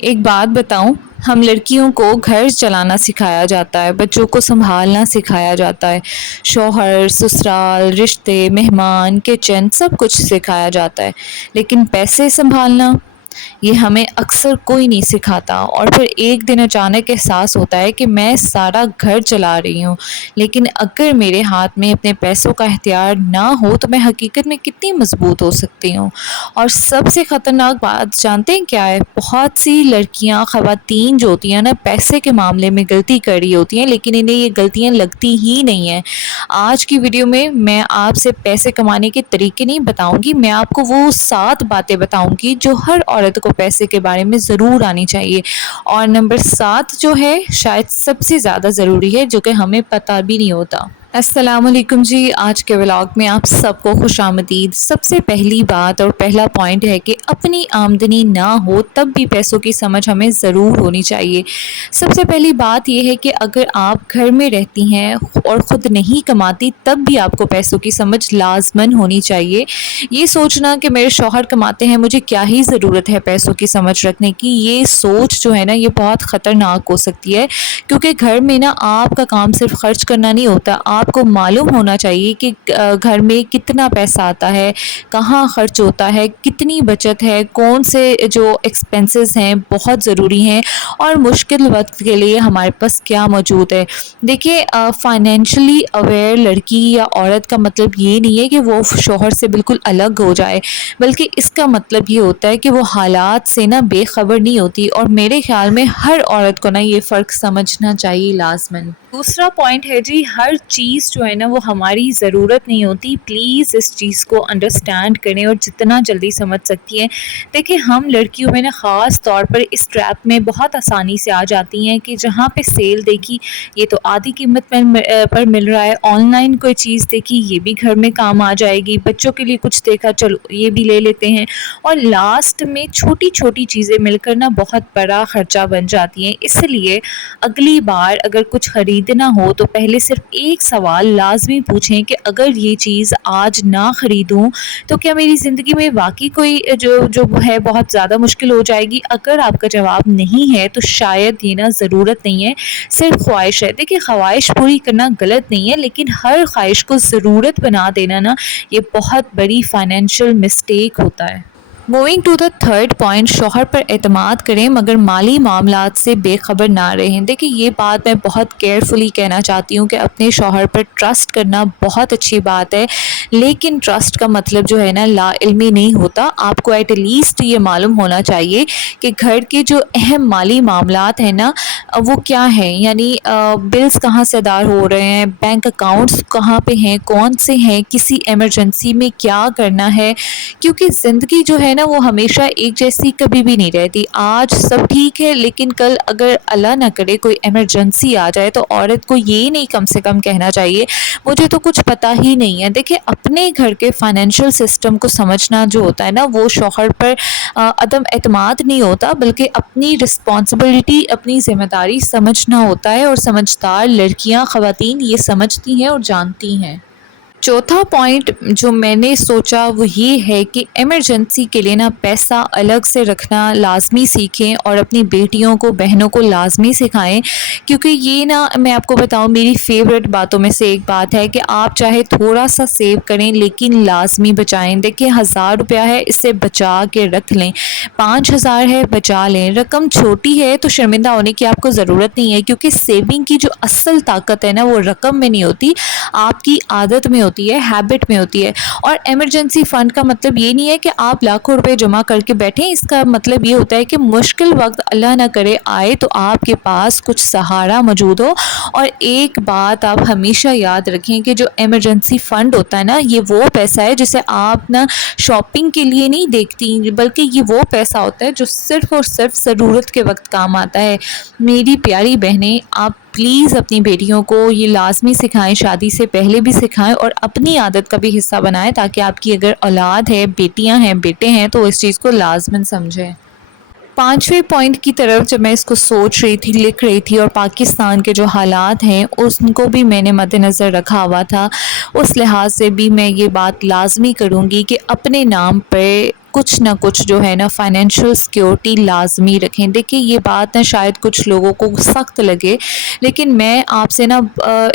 ایک بات بتاؤں، ہم لڑکیوں کو گھر چلانا سکھایا جاتا ہے، بچوں کو سنبھالنا سکھایا جاتا ہے، شوہر، سسرال، رشتے، مہمان، کچن سب کچھ سکھایا جاتا ہے، لیکن پیسے سنبھالنا یہ ہمیں اکثر کوئی نہیں سکھاتا، اور پھر ایک دن اچانک احساس ہوتا ہے کہ میں سارا گھر چلا رہی ہوں، لیکن اگر میرے ہاتھ میں اپنے پیسوں کا اختیار نہ ہو تو میں حقیقت میں کتنی مضبوط ہو سکتی ہوں۔ اور سب سے خطرناک بات جانتے ہیں کیا ہے؟ بہت سی لڑکیاں، خواتین جو ہوتی ہیں نا، پیسے کے معاملے میں غلطی کر رہی ہوتی ہیں، لیکن انہیں یہ غلطیاں لگتی ہی نہیں ہیں۔ آج کی ویڈیو میں آپ سے پیسے کمانے کے طریقے نہیں بتاؤں گی، میں آپ کو وہ 7 باتیں بتاؤں گی جو ہر عورت کو پیسے کے بارے میں ضرور آنی چاہیے، اور نمبر 7 جو ہے شاید سب سے زیادہ ضروری ہے، جو کہ ہمیں پتہ بھی نہیں ہوتا۔ السلام علیکم جی، آج کے ولاگ میں آپ سب کو خوش آمدید۔ سب سے پہلی بات اور پہلا پوائنٹ ہے کہ اپنی آمدنی نہ ہو تب بھی پیسوں کی سمجھ ہمیں ضرور ہونی چاہیے۔ سب سے پہلی بات یہ ہے کہ اگر آپ گھر میں رہتی ہیں اور خود نہیں کماتی تب بھی آپ کو پیسوں کی سمجھ لازماً ہونی چاہیے۔ یہ سوچنا کہ میرے شوہر کماتے ہیں، مجھے کیا ہی ضرورت ہے پیسوں کی سمجھ رکھنے کی، یہ سوچ جو ہے نا، یہ بہت خطرناک ہو سکتی ہے، کیونکہ گھر میں نا آپ کا کام صرف خرچ کرنا نہیں ہوتا، آپ کو معلوم ہونا چاہیے کہ گھر میں کتنا پیسہ آتا ہے، کہاں خرچ ہوتا ہے، کتنی بچت ہے، کون سے جو ایکسپنسز ہیں بہت ضروری ہیں، اور مشکل وقت کے لیے ہمارے پاس کیا موجود ہے۔ دیکھیے، فائنینشلی اویئر لڑکی یا عورت کا مطلب یہ نہیں ہے کہ وہ شوہر سے بالکل الگ ہو جائے، بلکہ اس کا مطلب یہ ہوتا ہے کہ وہ حالات سے نا بے خبر نہیں ہوتی، اور میرے خیال میں ہر عورت کو نا یہ فرق سمجھنا چاہیے لازماً۔ دوسرا پوائنٹ ہے جی، ہر چیز جو ہے نا وہ ہماری ضرورت نہیں ہوتی، پلیز اس چیز کو انڈرسٹینڈ کریں اور جتنا جلدی سمجھ سکتی ہیں۔ دیکھیں، ہم لڑکیوں میں نا خاص طور پر اس ٹریپ میں بہت آسانی سے آ جاتی ہیں کہ جہاں پہ سیل دیکھی یہ تو آدھی قیمت پر مل رہا ہے، آن لائن کوئی چیز دیکھی یہ بھی گھر میں کام آ جائے گی، بچوں کے لیے کچھ دیکھا چلو یہ بھی لے لیتے ہیں، اور لاسٹ میں چھوٹی چھوٹی چیزیں مل کر نا بہت بڑا خرچہ بن جاتی ہیں۔ اس لیے اگلی بار اگر کچھ خریدنا ہو تو پہلے صرف ایک سوال لازمی پوچھیں کہ اگر یہ چیز آج نہ خریدوں تو کیا میری زندگی میں واقعی کوئی جو ہے بہت زیادہ مشکل ہو جائے گی؟ اگر آپ کا جواب نہیں ہے تو شاید یہ نا ضرورت نہیں ہے، صرف خواہش ہے۔ دیکھیے، خواہش پوری کرنا غلط نہیں ہے، لیکن ہر خواہش کو ضرورت بنا دینا نا یہ بہت بڑی فائنینشیل مسٹیک ہوتا ہے۔ Moving to the third point, شوہر پر اعتماد کریں مگر مالی معاملات سے بے خبر نہ رہیں۔ دیکھیں، یہ بات میں بہت کیئرفلی کہنا چاہتی ہوں کہ اپنے شوہر پر ٹرسٹ کرنا بہت اچھی بات ہے، لیکن ٹرسٹ کا مطلب جو ہے نا لا علمی نہیں ہوتا۔ آپ کو ایٹ لیسٹ یہ معلوم ہونا چاہیے کہ گھر کے جو اہم مالی معاملات ہیں نا وہ کیا ہیں، یعنی بلز کہاں سے ادا ہو رہے ہیں، بینک اکاؤنٹس کہاں پہ ہیں، کون سے ہیں، کسی ایمرجنسی میں کیا کرنا ہے، کیونکہ زندگی جو ہے نا وہ ہمیشہ ایک جیسی کبھی بھی نہیں رہتی۔ آج سب ٹھیک ہے، لیکن کل اگر اللہ نہ کرے کوئی ایمرجنسی آ جائے تو عورت کو یہ نہیں کم سے کم کہنا چاہیے مجھے تو کچھ پتہ ہی نہیں ہے۔ دیکھیں، اپنے گھر کے فائنینشیل سسٹم کو سمجھنا جو ہوتا ہے نا وہ شوہر پر عدم اعتماد نہیں ہوتا، بلکہ اپنی رسپانسبلٹی، اپنی ذمہ داری سمجھنا ہوتا ہے، اور سمجھدار لڑکیاں، خواتین یہ سمجھتی ہیں اور جانتی ہیں۔ چوتھا پوائنٹ جو میں نے سوچا وہ یہ ہے کہ ایمرجنسی کے لیے نا پیسہ الگ سے رکھنا لازمی سیکھیں، اور اپنی بیٹیوں کو، بہنوں کو لازمی سکھائیں، کیونکہ یہ نا میں آپ کو بتاؤں میری فیوریٹ باتوں میں سے ایک بات ہے کہ آپ چاہے تھوڑا سا سیو کریں لیکن لازمی بچائیں۔ دیکھیں، 1000 روپیہ ہے، اسے بچا کے رکھ لیں، 5000 ہے بچا لیں۔ رقم چھوٹی ہے تو شرمندہ ہونے کی آپ کو ضرورت نہیں ہے، کیونکہ سیونگ کی جو اصل طاقت ہے نا وہ رقم میں نہیں ہوتی، آپ کی عادت میں ہوتی ہے، ہیبٹ میں ہوتی ہے۔ اور ایمرجنسی فنڈ کا مطلب یہ نہیں ہے کہ آپ لاکھوں روپے جمع کر کے بیٹھیں، اس کا مطلب یہ ہوتا ہے کہ مشکل وقت اللہ نہ کرے آئے تو آپ کے پاس کچھ سہارا موجود ہو۔ اور ایک بات آپ ہمیشہ یاد رکھیں کہ جو ایمرجنسی فنڈ ہوتا ہے نا یہ وہ پیسہ ہے جسے آپ نا شاپنگ کے لیے نہیں دیکھتی، بلکہ یہ وہ پیسہ ہوتا ہے جو صرف اور صرف ضرورت کے وقت کام آتا ہے۔ میری پیاری بہنیں، آپ پلیز اپنی بیٹیوں کو یہ لازمی سکھائیں، شادی سے پہلے بھی سکھائیں، اور اپنی عادت کا بھی حصہ بنائیں، تاکہ آپ کی اگر اولاد ہے، بیٹیاں ہیں، بیٹے ہیں تو اس چیز کو لازماً سمجھیں۔ پانچویں پوائنٹ کی طرف جب میں اس کو سوچ رہی تھی، لکھ رہی تھی، اور پاکستان کے جو حالات ہیں اس کو بھی میں نے مد نظر رکھا ہوا تھا، اس لحاظ سے بھی میں یہ بات لازمی کروں گی کہ اپنے نام پہ کچھ نہ کچھ جو ہے نا فائنینشیل سیکیورٹی لازمی رکھیں۔ دیکھیے یہ بات نا شاید کچھ لوگوں کو سخت لگے، لیکن میں آپ سے نا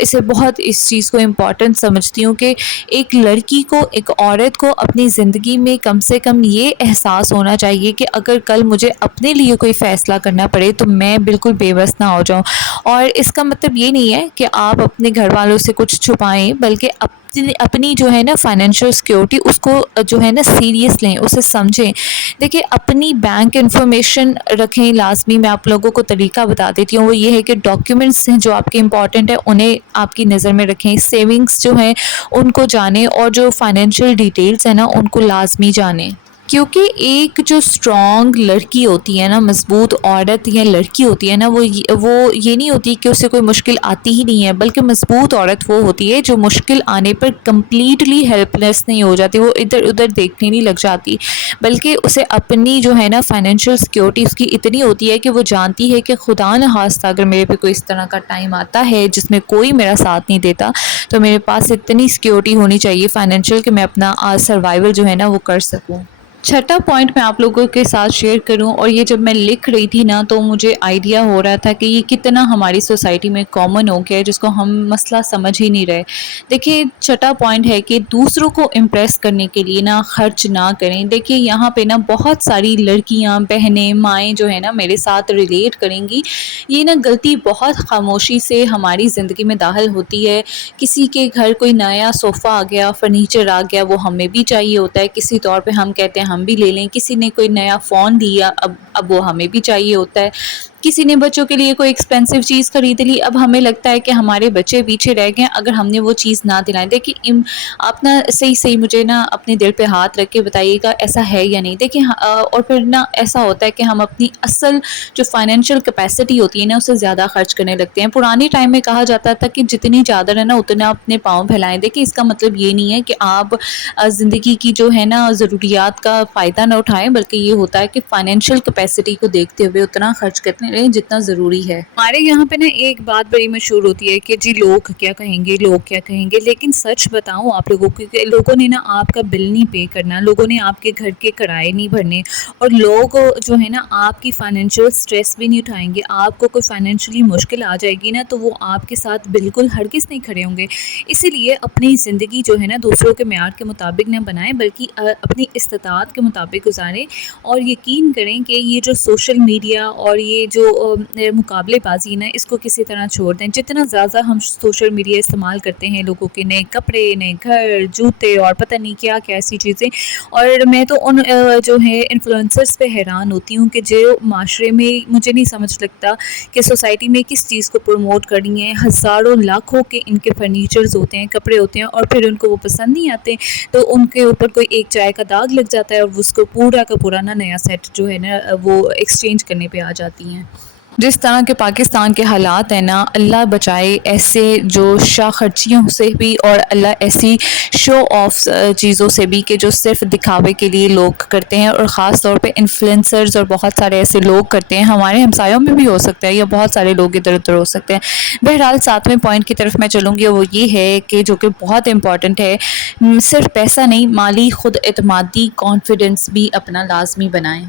اسے بہت اس چیز کو امپورٹنٹ سمجھتی ہوں کہ ایک لڑکی کو، ایک عورت کو اپنی زندگی میں کم سے کم یہ احساس ہونا چاہیے کہ اگر کل مجھے اپنے لیے کوئی فیصلہ کرنا پڑے تو میں بالکل بے بس نہ ہو جاؤں۔ اور اس کا مطلب یہ نہیں ہے کہ آپ اپنے گھر والوں سے کچھ چھپائیں، بلکہ اپنی جو ہے نا فائنینشیل سیکیورٹی اس کو جو ہے نا سیریس لیں، اسے سمجھیں۔ دیکھیں اپنی بینک انفارمیشن رکھیں لازمی۔ میں آپ لوگوں کو طریقہ بتا دیتی ہوں، وہ یہ ہے کہ ڈاکیومنٹس ہیں جو آپ کے امپورٹنٹ ہیں انہیں آپ کی نظر میں رکھیں، سیونگس جو ہیں ان کو جانیں، اور جو فائنینشیل ڈیٹیلز ہیں نا ان کو لازمی جانیں۔ کیونکہ ایک جو اسٹرانگ لڑکی ہوتی ہے نا، مضبوط عورت یا لڑکی ہوتی ہے نا، وہ یہ نہیں ہوتی کہ اسے کوئی مشکل آتی ہی نہیں ہے، بلکہ مضبوط عورت وہ ہوتی ہے جو مشکل آنے پر کمپلیٹلی ہیلپ لیس نہیں ہو جاتی، وہ ادھر ادھر دیکھنے نہیں لگ جاتی، بلکہ اسے اپنی جو ہے نا فائنینشیل سیکیورٹی اس کی اتنی ہوتی ہے کہ وہ جانتی ہے کہ خدا نخواستہ اگر میرے پہ کوئی اس طرح کا ٹائم آتا ہے جس میں کوئی میرا ساتھ نہیں دیتا، تو میرے پاس اتنی سیکیورٹی ہونی چاہیے فائنینشیل کہ میں اپنا سروائیول جو ہے نا وہ کر سکوں۔ چھٹا پوائنٹ میں آپ لوگوں کے ساتھ شیئر کروں، اور یہ جب میں لکھ رہی تھی نا تو مجھے آئیڈیا ہو رہا تھا کہ یہ کتنا ہماری سوسائٹی میں کامن ہو گیا ہے، جس کو ہم مسئلہ سمجھ ہی نہیں رہے۔ دیکھیے چھٹا پوائنٹ ہے کہ دوسروں کو امپریس کرنے کے لیے نا خرچ نہ کریں۔ دیکھیے یہاں پہ نا بہت ساری لڑکیاں، بہنیں، مائیں جو ہے نا میرے ساتھ ریلیٹ کریں گی۔ یہ نا غلطی بہت خاموشی سے ہماری زندگی میں داخل ہوتی ہے۔ کسی کے گھر کوئی نیا صوفہ آ گیا، فرنیچر آ گیا، وہ ہمیں بھی چاہیے ہوتا ہے، کسی طور پہ ہم کہتے ہیں ہم بھی لے لیں۔ کسی نے کوئی نیا فون لیا، اب وہ ہمیں بھی چاہیے ہوتا ہے۔ کسی نے بچوں کے لیے کوئی ایکسپینسو چیز خرید لی، اب ہمیں لگتا ہے کہ ہمارے بچے پیچھے رہ گئے اگر ہم نے وہ چیز نہ دلائیں۔ دیکھیے آپ نا صحیح مجھے نا اپنے دل پہ ہاتھ رکھ کے بتائیے گا ایسا ہے یا نہیں۔ دیکھیں اور پھر نا ایسا ہوتا ہے کہ ہم اپنی اصل جو فائنینشیل کیپیسٹی ہوتی ہے نا اسے زیادہ خرچ کرنے لگتے ہیں۔ پرانے ٹائم میں کہا جاتا تھا کہ جتنی چادر ہے نا اتنا اپنے پاؤں پھیلائیں۔ دیکھیں اس کا مطلب یہ نہیں ہے کہ آپ زندگی کی جو ہے نا ضروریات کا فائدہ نہ اٹھائیں، بلکہ یہ ہوتا ہے کہ فائنینشیل کیپیسٹی کو دیکھتے ہوئے اتنا خرچ کرتے رہیں جتنا ضروری ہے۔ ہمارے یہاں پہ نا ایک بات بڑی مشہور ہوتی ہے کہ جی لوگ کیا کہیں گے، لوگ کیا کہیں گے، لیکن سچ بتاؤں آپ لوگوں کو کہ لوگوں نے نا آپ کا بل نہیں پے کرنا، لوگوں نے آپ کے گھر کے کرائے نہیں بھرنے، اور لوگ جو ہے نا آپ کی فائنینشیل سٹریس بھی نہیں اٹھائیں گے۔ آپ کو کوئی فائنینشیلی مشکل آ جائے گی نا تو وہ آپ کے ساتھ بالکل ہرگز نہیں کھڑے ہوں گے۔ اسی لیے اپنی زندگی جو ہے نا دوسروں کے معیار کے مطابق نہ بنائیں، بلکہ اپنی استطاعت کے مطابق گزاریں، اور یقین کریں کہ یہ جو سوشل میڈیا اور یہ جو مقابلے بازی نا اس کو کسی طرح چھوڑ دیں۔ جتنا زیادہ ہم سوشل میڈیا استعمال کرتے ہیں، لوگوں کے نئے کپڑے، نئے گھر، جوتے اور پتہ نہیں کیا کیا ایسی چیزیں، اور میں تو ان جو ہے انفلوئنسرز پہ حیران ہوتی ہوں کہ جو معاشرے میں مجھے نہیں سمجھ لگتا کہ سوسائٹی میں کس چیز کو پروموٹ کرنی ہے۔ ہزاروں لاکھوں کے ان کے فرنیچرز ہوتے ہیں، کپڑے ہوتے ہیں، اور پھر ان کو وہ پسند نہیں آتے تو ان کے اوپر کوئی ایک چائے کا داغ لگ جاتا ہے اور اس کو پورا کا پورا نیا سیٹ جو ہے نا وہ ایکسچینج کرنے پہ آ جاتی ہیں۔ جس طرح کے پاکستان کے حالات ہیں نا، اللہ بچائے ایسے جو شاہ خرچیوں سے بھی، اور اللہ ایسی شو آف چیزوں سے بھی کہ جو صرف دکھاوے کے لیے لوگ کرتے ہیں، اور خاص طور پہ انفلوئنسرز اور بہت سارے ایسے لوگ کرتے ہیں۔ ہمارے ہمسایوں میں بھی ہو سکتا ہے یا بہت سارے لوگ ادھر ادھر ہو سکتے ہیں۔ بہرحال ساتویں پوائنٹ کی طرف میں چلوں گی، وہ یہ ہے کہ جو کہ بہت امپورٹنٹ ہے، صرف پیسہ نہیں، مالی خود اعتمادی، کانفیڈنس بھی اپنا لازمی بنائیں۔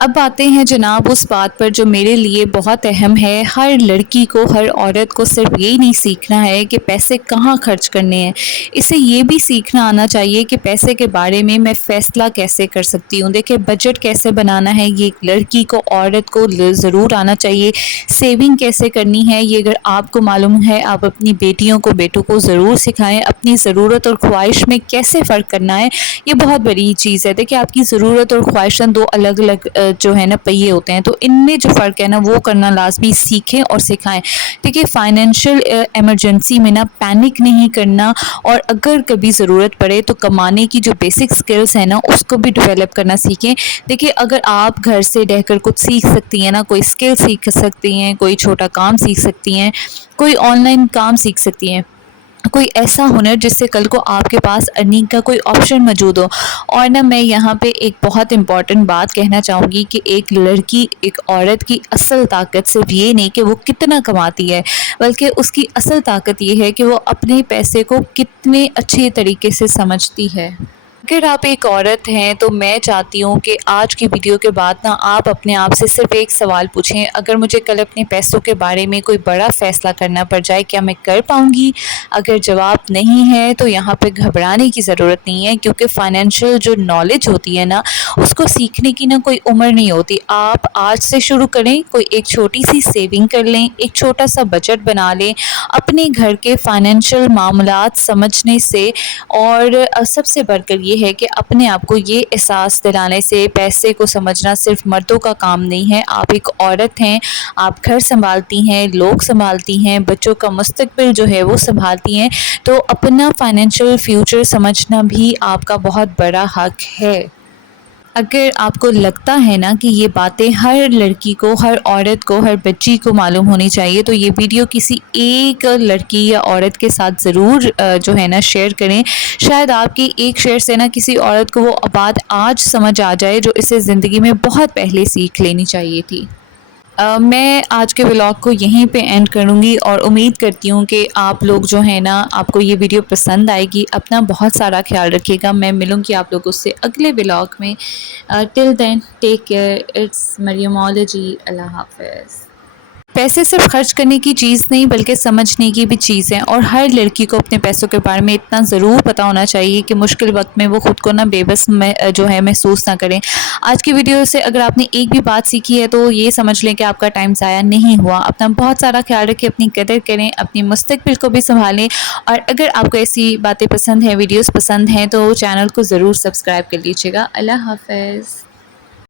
اب آتے ہیں جناب اس بات پر جو میرے لیے بہت اہم ہے۔ ہر لڑکی کو، ہر عورت کو صرف یہی نہیں سیکھنا ہے کہ پیسے کہاں خرچ کرنے ہیں، اسے یہ بھی سیکھنا آنا چاہیے کہ پیسے کے بارے میں فیصلہ کیسے کر سکتی ہوں۔ دیکھیں بجٹ کیسے بنانا ہے، یہ ایک لڑکی کو، عورت کو ضرور آنا چاہیے۔ سیونگ کیسے کرنی ہے، یہ اگر آپ کو معلوم ہے آپ اپنی بیٹیوں کو، بیٹوں کو ضرور سکھائیں۔ اپنی ضرورت اور خواہش میں کیسے فرق کرنا ہے، یہ بہت بڑی چیز ہے۔ دیکھیں آپ کی ضرورت اور خواہشیں دو الگ الگ جو ہے نا پہیے ہوتے ہیں، تو ان میں جو فرق ہے نا وہ کرنا لازمی سیکھیں اور سکھائیں۔ دیکھیے فائنینشیل ایمرجنسی میں نا پینک نہیں کرنا، اور اگر کبھی ضرورت پڑے تو کمانے کی جو بیسک سکلز ہیں نا اس کو بھی ڈیولپ کرنا سیکھیں۔ دیکھیے اگر آپ گھر سے رہ کر کچھ سیکھ سکتی ہیں نا، کوئی سکل سیکھ سکتی ہیں، کوئی چھوٹا کام سیکھ سکتی ہیں، کوئی آن لائن کام سیکھ سکتی ہیں، کوئی ایسا ہنر جس سے کل کو آپ کے پاس ارننگ کا کوئی آپشن موجود ہو۔ اور نا میں یہاں پہ ایک بہت امپورٹنٹ بات کہنا چاہوں گی کہ ایک لڑکی، ایک عورت کی اصل طاقت صرف یہ نہیں کہ وہ کتنا کماتی ہے، بلکہ اس کی اصل طاقت یہ ہے کہ وہ اپنے پیسے کو کتنے اچھے طریقے سے سمجھتی ہے۔ اگر آپ ایک عورت ہیں تو میں چاہتی ہوں کہ آج کی ویڈیو کے بعد نا آپ اپنے آپ سے صرف ایک سوال پوچھیں، اگر مجھے کل اپنے پیسوں کے بارے میں کوئی بڑا فیصلہ کرنا پڑ جائے کیا میں کر پاؤں گی؟ اگر جواب نہیں ہے تو یہاں پہ گھبرانے کی ضرورت نہیں ہے، کیونکہ فائنینشیل جو نالج ہوتی ہے نا اس کو سیکھنے کی نا کوئی عمر نہیں ہوتی۔ آپ آج سے شروع کریں، کوئی ایک چھوٹی سی سیونگ کر لیں، ایک چھوٹا سا بجٹ بنا لیں اپنے گھر کے فائنینشیل معاملات سمجھنے سے، اور سب سے بڑھ کر یہ ہے کہ اپنے آپ کو یہ احساس دلانے سے پیسے کو سمجھنا صرف مردوں کا کام نہیں ہے، آپ ایک عورت ہیں، آپ گھر سنبھالتی ہیں، لوگ سنبھالتی ہیں، بچوں کا مستقبل جو ہے وہ سنبھالتی ہیں، تو اپنا فائنینشیل فیوچر سمجھنا بھی آپ کا بہت بڑا حق ہے۔ اگر آپ کو لگتا ہے نا کہ یہ باتیں ہر لڑکی کو، ہر عورت کو، ہر بچی کو معلوم ہونی چاہیے تو یہ ویڈیو کسی ایک لڑکی یا عورت کے ساتھ ضرور جو ہے نا شیئر کریں۔ شاید آپ کی ایک شیئر سے نا کسی عورت کو وہ بات آج سمجھ آ جائے جو اسے زندگی میں بہت پہلے سیکھ لینی چاہیے تھی۔ میں آج کے ولاگ کو یہیں پہ اینڈ کروں گی، اور امید کرتی ہوں کہ آپ لوگ جو ہیں نا آپ کو یہ ویڈیو پسند آئے گی۔ اپنا بہت سارا خیال رکھیے گا، میں ملوں گی آپ لوگوں سے اگلے ولاگ میں۔ ٹل دین ٹیک کیئر، اٹس مریمالوجی، اللہ حافظ۔ پیسے صرف خرچ کرنے کی چیز نہیں بلکہ سمجھنے کی بھی چیز ہے، اور ہر لڑکی کو اپنے پیسوں کے بارے میں اتنا ضرور پتہ ہونا چاہیے کہ مشکل وقت میں وہ خود کو نہ بے بس میں جو ہے محسوس نہ کریں۔ آج کی ویڈیو سے اگر آپ نے ایک بھی بات سیکھی ہے تو یہ سمجھ لیں کہ آپ کا ٹائم ضائع نہیں ہوا۔ اپنا بہت سارا خیال رکھیں، اپنی قدر کریں، اپنی مستقبل کو بھی سنبھالیں، اور اگر آپ کو ایسی باتیں پسند ہیں، ویڈیوز پسند ہیں تو چینل کو ضرور سبسکرائب کر لیجیے گا۔ اللہ حافظ۔